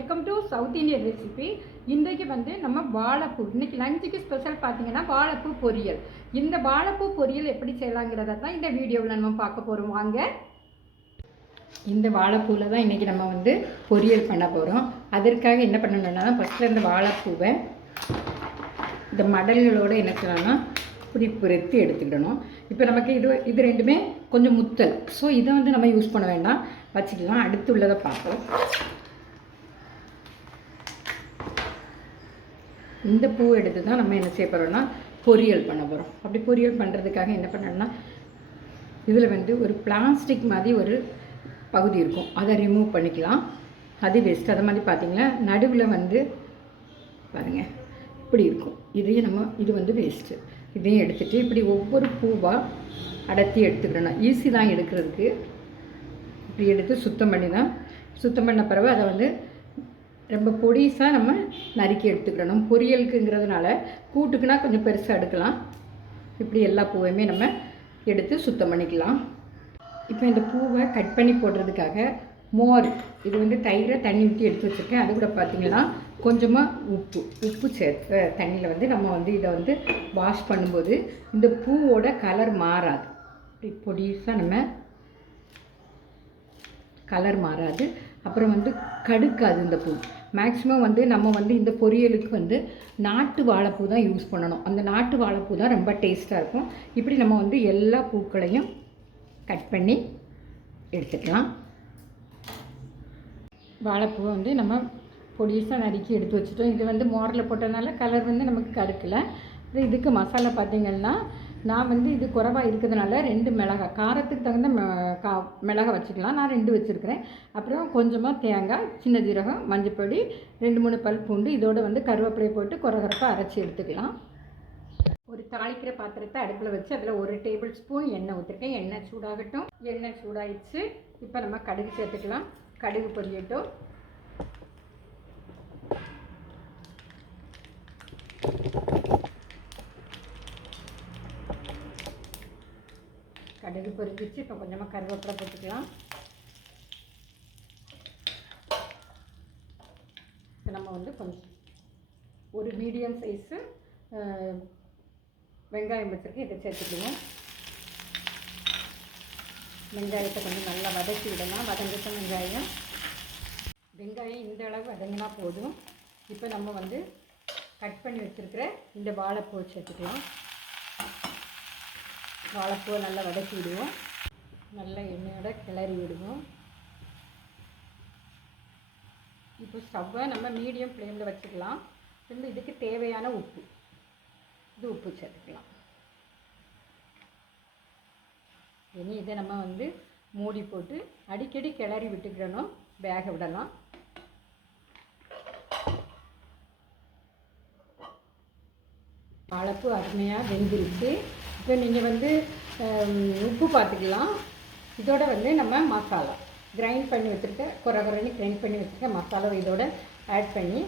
Welcome to south Indian recipe இன்றைக்கு வந்து நம்ம வாழைப்பூ இன்றைக்கி லஞ்சுக்கு ஸ்பெஷல் பார்த்தீங்கன்னா வாழைப்பூ பொரியல். இந்த வாழைப்பூ பொரியல் எப்படி செய்யலாங்கிறத தான் இந்த வீடியோவில் நம்ம பார்க்க போகிறோம் வாங்க. இந்த வாழைப்பூவில் தான் இன்றைக்கி நம்ம வந்து பொரியல் பண்ண போகிறோம் அதற்காக என்ன பண்ணணும்னா ஃபஸ்ட்டில் இந்த வாழைப்பூவை இந்த மடல்களோடு என்ன செய்யலாம்னா இப்படி பொருத்தி எடுத்துக்கிடணும். இப்போ நமக்கு இது இது ரெண்டுமே கொஞ்சம் முத்தல். ஸோ இதை வந்து நம்ம யூஸ் பண்ண வேண்டாம். வச்சுக்கலாம். அடுத்து உள்ளதை பார்ப்போம். இந்த பூ எடுத்து தான் நம்ம என்ன செய்ய போகிறோம்னா பொரியல் பண்ண போகிறோம் அப்படி பொரியல் பண்ணுறதுக்காக என்ன பண்ணணும்னா இதில் வந்து ஒரு பிளாஸ்டிக் மாதிரி ஒரு பகுதி இருக்கும். அதை ரிமூவ் பண்ணிக்கலாம். அது வேஸ்ட் அது மாதிரி பார்த்தீங்கன்னா நடுவில் வந்து பாருங்கள் இப்படி இருக்கும். இதையும் நம்ம இது வந்து வேஸ்ட்டு இதையும் எடுத்துகிட்டு இப்படி ஒவ்வொரு பூவாக அடர்த்தி எடுத்துக்கணும் ஈஸி தான் எடுக்கிறதுக்கு. இப்படி எடுத்து சுத்தம் பண்ணி தான் சுத்தம் பண்ண பிறகு அதை வந்து ரொம்ப பொடிசாக நம்ம நறுக்கி எடுத்துக்கணும் பொரியலுக்குங்கிறதுனால கூட்டுக்குனா கொஞ்சம் பெருசாக எடுக்கலாம். இப்படி எல்லா பூவையுமே நம்ம எடுத்து சுத்தம் பண்ணிக்கலாம். இப்போ இந்த பூவை கட் பண்ணி போடுறதுக்காக மோர் இது வந்து தயிரை தண்ணி ஊற்றி எடுத்து வச்சுருக்கேன். அது கூட பார்த்திங்கன்னா கொஞ்சமாக உப்பு உப்பு சேர்த்த தண்ணியில் வந்து நம்ம வந்து இதை வந்து வாஷ் பண்ணும்போது இந்த பூவோட கலர் மாறாது. இப்படி பொடிசாக நம்ம கலர் மாறாது. அப்புறம் வந்து கடுக்காது இந்த பூ. மேக்ஸிமம் வந்து நம்ம வந்து இந்த பொரியலுக்கு வந்து நாட்டு வாழைப்பூ தான் யூஸ் பண்ணணும். அந்த நாட்டு வாழைப்பூ தான் ரொம்ப டேஸ்ட்டாக இருக்கும். இப்படி நம்ம வந்து எல்லா பூக்களையும் கட் பண்ணி எடுத்துக்கலாம். வாழைப்பூவை வந்து நம்ம பொடிசாக நறுக்கி எடுத்து வச்சுட்டோம். இது வந்து மோரில் போட்டதுனால கலர் வந்து நமக்கு கருக்கலை. இதுக்கு மசாலா பார்த்திங்கன்னா நான் வந்து இது குறைவாக இருக்கிறதுனால ரெண்டு மிளகாய் காரத்துக்கு தகுந்த கா மிளகாய் வச்சுக்கலாம். நான் ரெண்டு வச்சுருக்கிறேன். அப்புறம் கொஞ்சமாக தேங்காய் சின்ன ஜீரகம் மஞ்சப்பொடி ரெண்டு மூணு பல் பூண்டு இதோட வந்து கருவேப்பிலையை போட்டு குறகுறப்பாக அரைச்சி எடுத்துக்கலாம். ஒரு தாளிக்கிற பாத்திரத்தை அடுப்பில் வச்சு அதில் ஒரு டேபிள் ஸ்பூன் எண்ணெய் ஊற்றிருக்கேன் எண்ணெய் சூடாகட்டும். எண்ணெய் சூடாயிடுச்சு. இப்போ நம்ம கடுகு சேர்த்துக்கலாம். கடுகு பொரியட்டும். கடுகு பொறிஞ்சிச்சு இப்போ கொஞ்சமாக கருவேப்பிலை போட்டுக்கலாம். இப்போ நம்ம வந்து கொஞ்சம் ஒரு மீடியம் சைஸு வெங்காயம் வச்சுருக்கு இதை சேர்த்துக்குவோம். வெங்காயத்தை கொஞ்சம் நல்லா வதக்கி விடலாம். வதங்கிட்ட வெங்காயம். வெங்காயம் இந்த அளவு வதங்கினா போதும். இப்போ நம்ம வந்து கட் பண்ணி வச்சுருக்கிற இந்த வாழைப்பூ சேர்த்துக்கலாம். வாழைப்பூவை நல்லா வதக்கி விடுவோம். நல்லா எண்ணெயோட கிளறி விடுவோம். இப்போ ஸ்டவ்வை நம்ம மீடியம் ஃப்ளேமில் வச்சுக்கலாம். திரும்ப இதுக்கு தேவையான உப்பு. இது உப்பு சேர்த்துக்கலாம். இனி இதை நம்ம வந்து மூடி போட்டு அடிக்கடி கிளறி விட்டுக்கிடணும் வேக விடலாம். வாழைப்பூ அருமையாக வெந்துருச்சு. இப்போ நீங்கள் வந்து உப்பு பார்த்துக்கலாம் இதோட வந்து நம்ம மசாலா. கிரைண்ட் பண்ணி வச்சுருக்க குறை குறைன்னு கிரைண்ட் பண்ணி வச்சுருக்க மசாலாவை இதோட ஆட் பண்ணி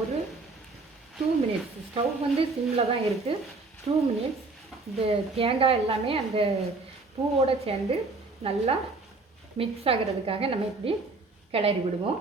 ஒரு டூ மினிட்ஸ் ஸ்டவ் வந்து சிம்மில் தான் இருக்குது டூ மினிட்ஸ் இந்த தேங்காய் எல்லாமே அந்த பூவோடு சேர்ந்து நல்லா மிக்ஸ் ஆகிறதுக்காக நம்ம இப்படி கிளறி விடுவோம்.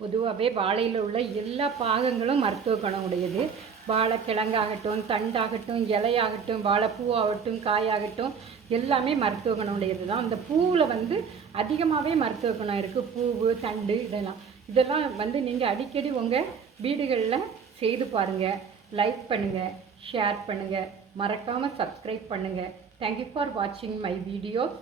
பொதுவாகவே வாழையில் உள்ள எல்லா பாகங்களும் மருத்துவ குணம் உடையது வாழைக்கிழங்காகட்டும் தண்டாகட்டும் இலையாகட்டும் வாழைப்பூ ஆகட்டும் காயாகட்டும் எல்லாமே மருத்துவ குணம் உடையது தான் அந்த பூவில் வந்து அதிகமாகவே மருத்துவ குணம் இருக்குது பூவு தண்டு இதெல்லாம். இதெல்லாம் வந்து நீங்கள் அடிக்கடி உங்கள் வீடுகளில் செய்து பாருங்கள் லைக் பண்ணுங்கள் ஷேர் பண்ணுங்கள் மறக்காமல் சப்ஸ்கிரைப் பண்ணுங்கள் தேங்க்யூ ஃபார் வாட்சிங் மை வீடியோஸ்